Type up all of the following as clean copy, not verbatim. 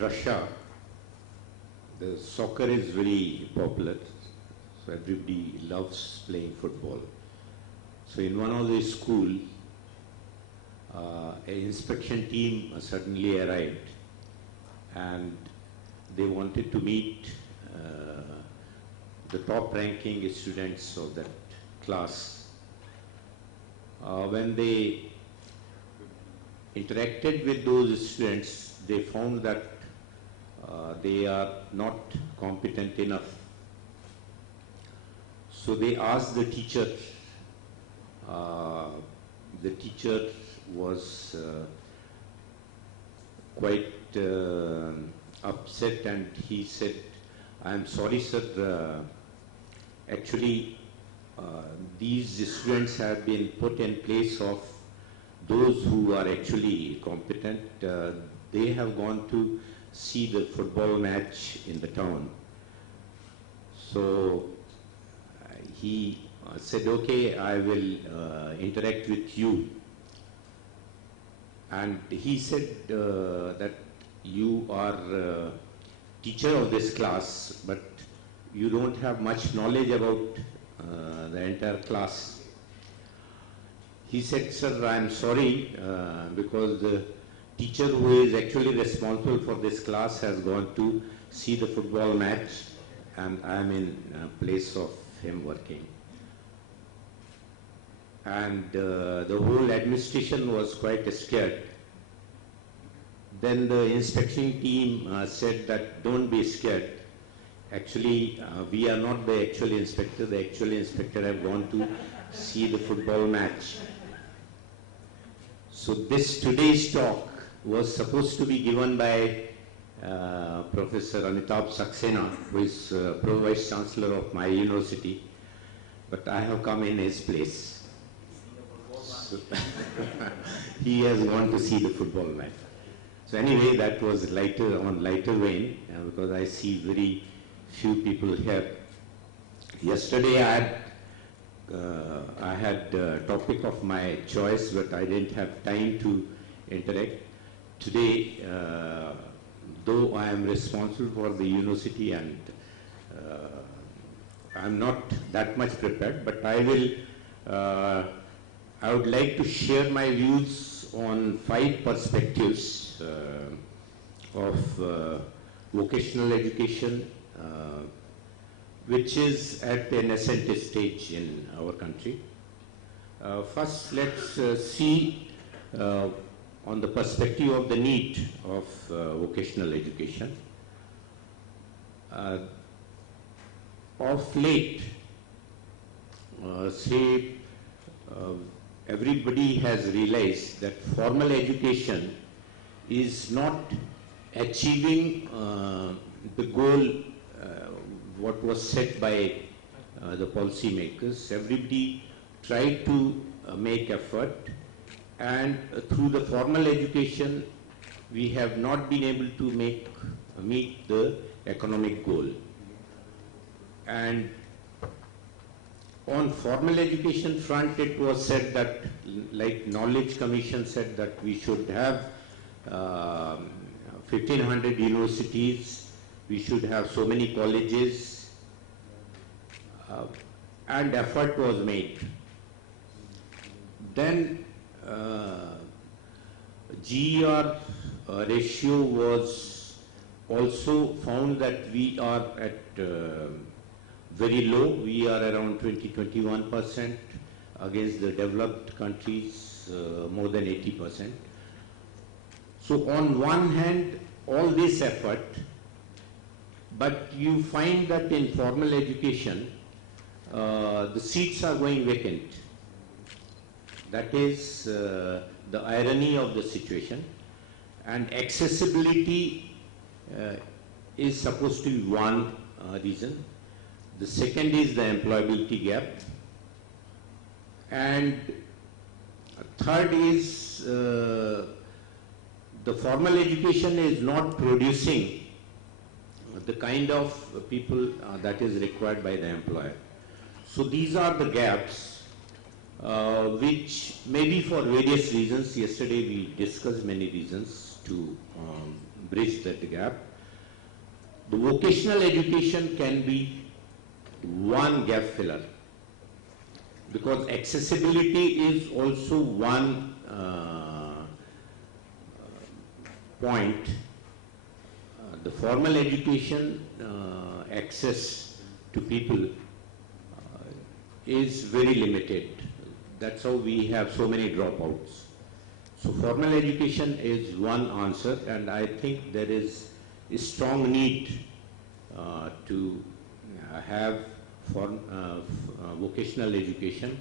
Russia, the soccer is very popular, so everybody loves playing football. So in one of the schools, an inspection team suddenly arrived and they wanted to meet the top ranking students of that class. When they interacted with those students, they found that they are not competent enough. So they asked the teacher. The teacher was quite upset, and he said, "I am sorry, sir. Actually, these students have been put in place of those who are actually competent. They have gone to see the football match in the town." So he said, "Okay, I will interact with you." And he said that you are teacher of this class, but you don't have much knowledge about the entire class. He said, "Sir, I am sorry because the teacher who is actually responsible for this class has gone to see the football match, and I am in place of him working." And the whole administration was quite scared. Then the inspection team said that don't be scared. Actually, we are not the actual inspector. The actual inspector have gone to see the football match. So today's talk was supposed to be given by Professor Amitabh Saxena, who is Pro-Vice Chancellor of my university, but I have come in his place. So he has gone to see the football match. So anyway, that was lighter vein, because I see very few people here. Yesterday I had a topic of my choice, but I didn't have time to interact. Today, though I am responsible for the university and I am not that much prepared, but I would like to share my views on 5 perspectives of vocational education, which is at the nascent stage in our country. First, let's see on the perspective of the need of vocational education. Of late, everybody has realized that formal education is not achieving the goal what was set by the policy makers. Everybody tried to make effort, and through the formal education we have not been able to meet the economic goal. And on formal education front, it was said that, like Knowledge Commission said, that we should have 1,500 universities, we should have so many colleges, and effort was made. Then GER ratio was also found that we are at very low. We are around 20-21% against the developed countries, more than 80%. So on one hand, all this effort, but you find that in formal education, the seats are going vacant. That is the irony of the situation. And accessibility is supposed to be one reason. The second is the employability gap. And third is the formal education is not producing the kind of people that is required by the employer. So these are the gaps which maybe for various reasons, yesterday we discussed many reasons to bridge that gap. The vocational education can be one gap filler, because accessibility is also one point. The formal education access to people is very limited. That's how we have so many dropouts. So formal education is one answer, and I think there is a strong need to have vocational education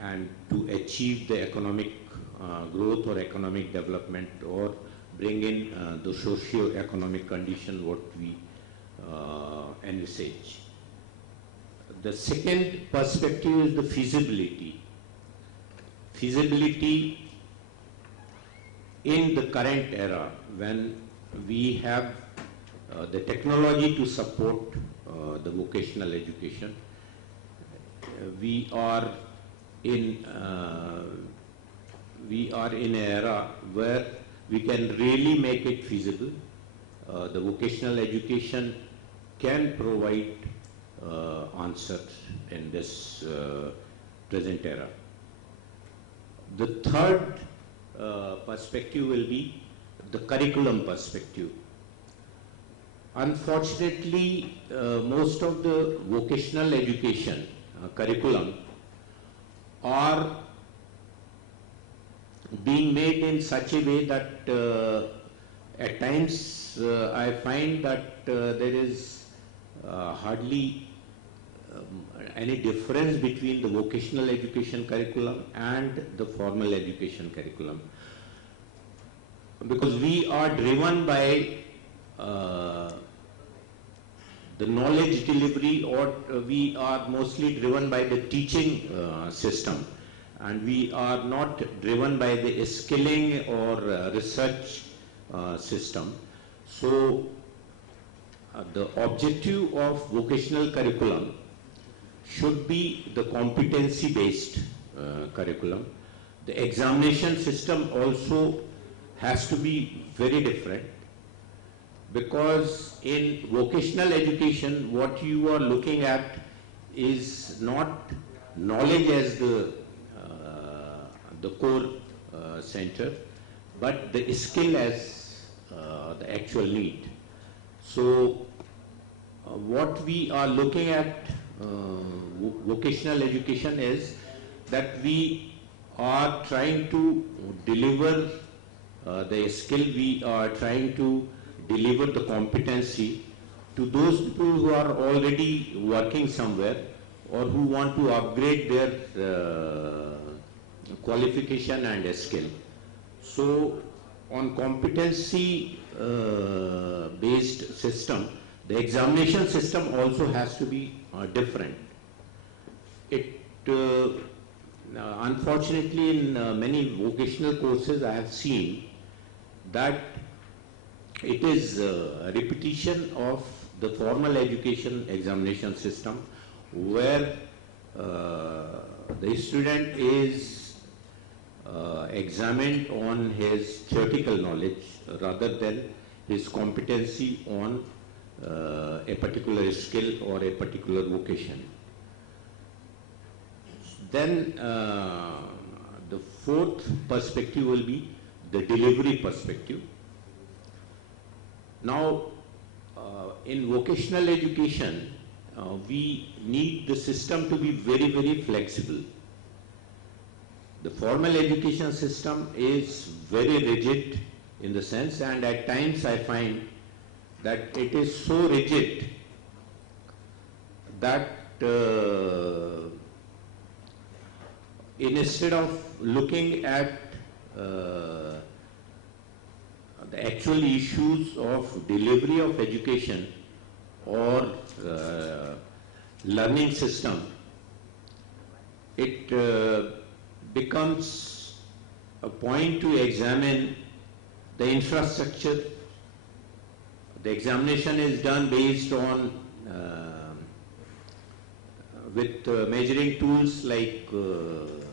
and to achieve the economic growth or economic development, or bring in the socio-economic condition what we envisage. The second perspective is the feasibility. Feasibility in the current era, when we have the technology to support the vocational education. We are in an era where we can really make it feasible. The vocational education can provide answers in this present era. The third perspective will be the curriculum perspective. Unfortunately, most of the vocational education curriculum are being made in such a way that at times I find that there is hardly any difference between the vocational education curriculum and the formal education curriculum, because we are driven by the knowledge delivery, or we are mostly driven by the teaching system, and we are not driven by the skilling or research system. So the objective of vocational curriculum should be the competency based curriculum. The examination system also has to be very different, because in vocational education what you are looking at is not knowledge as the core center, but the skill as the actual need. So what we are looking at vocational education is that we are trying to deliver the skill, we are trying to deliver the competency to those people who are already working somewhere, or who want to upgrade their qualification and skill. So on competency based system, the examination system also has to be different. It unfortunately in many vocational courses I have seen that it is a repetition of the formal education examination system, where the student is examined on his theoretical knowledge rather than his competency on a particular skill or a particular vocation. Then the fourth perspective will be the delivery perspective. Now, in vocational education, we need the system to be very, very flexible. The formal education system is very rigid in the sense, and at times I find that it is so rigid that instead of looking at the actual issues of delivery of education or learning system, it becomes a point to examine the infrastructure. The examination is done based on with measuring tools like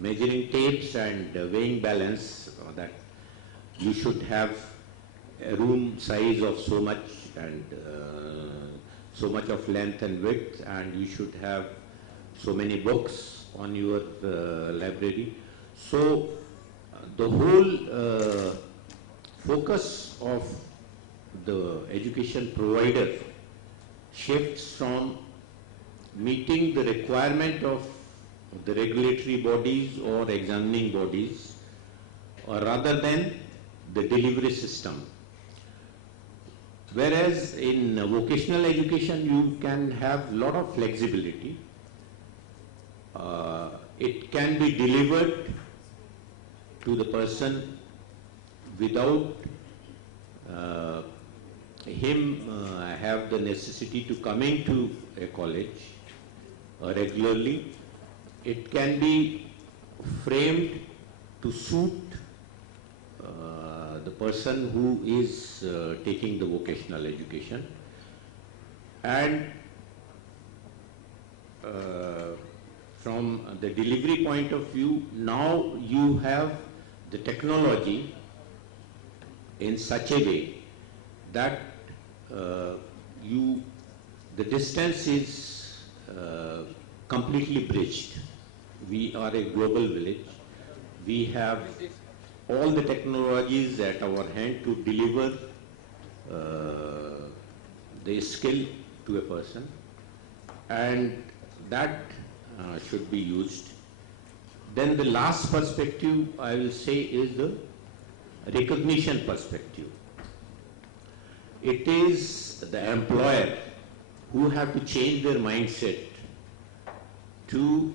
measuring tapes and weighing balance, that you should have a room size of so much and so much of length and width, and you should have so many books on your library. So the whole focus of the education provider shifts from meeting the requirement of the regulatory bodies or examining bodies, or rather than the delivery system. Whereas in vocational education you can have a lot of flexibility. It can be delivered to the person without him have the necessity to coming to a college regularly. It can be framed to suit the person who is taking the vocational education, and from the delivery point of view, now you have the technology in such a way that the distance is completely bridged. We are a global village. We have all the technologies at our hand to deliver the skill to a person, and that should be used. Then the last perspective I will say is the recognition perspective. It is the employer who have to change their mindset to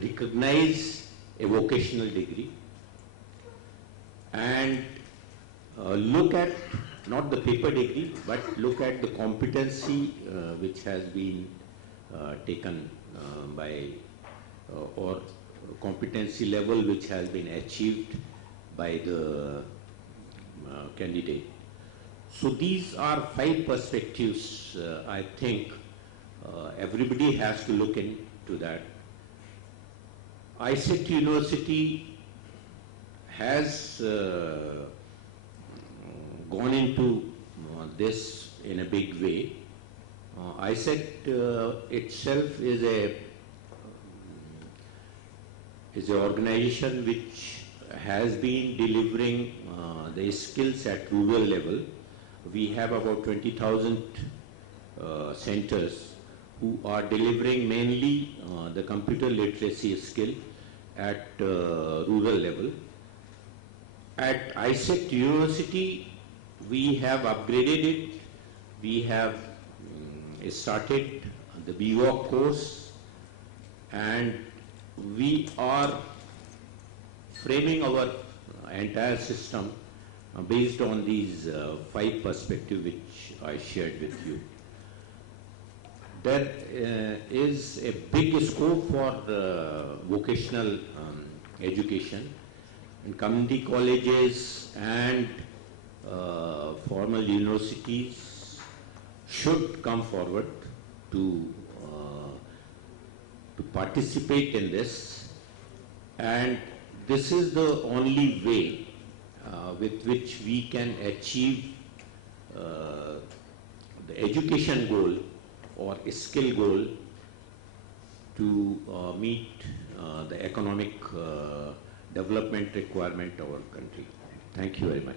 recognize a vocational degree and look at not the paper degree, but look at the competency which has been taken by or competency level which has been achieved by the candidate. So these are 5 perspectives I think everybody has to look into that. ISET University has gone into this in a big way. ISET itself is an organization which has been delivering the skills at rural level. We have about 20,000 centers who are delivering mainly the computer literacy skill at rural level. At ISET University, we have upgraded it. We have started the BVOC course, and we are framing our entire system based on these 5 perspectives which I shared with you. There is a big scope for vocational education, and community colleges and formal universities should come forward to participate in this, and this is the only way with which we can achieve the education goal or skill goal to meet the economic development requirement of our country. Thank you very much.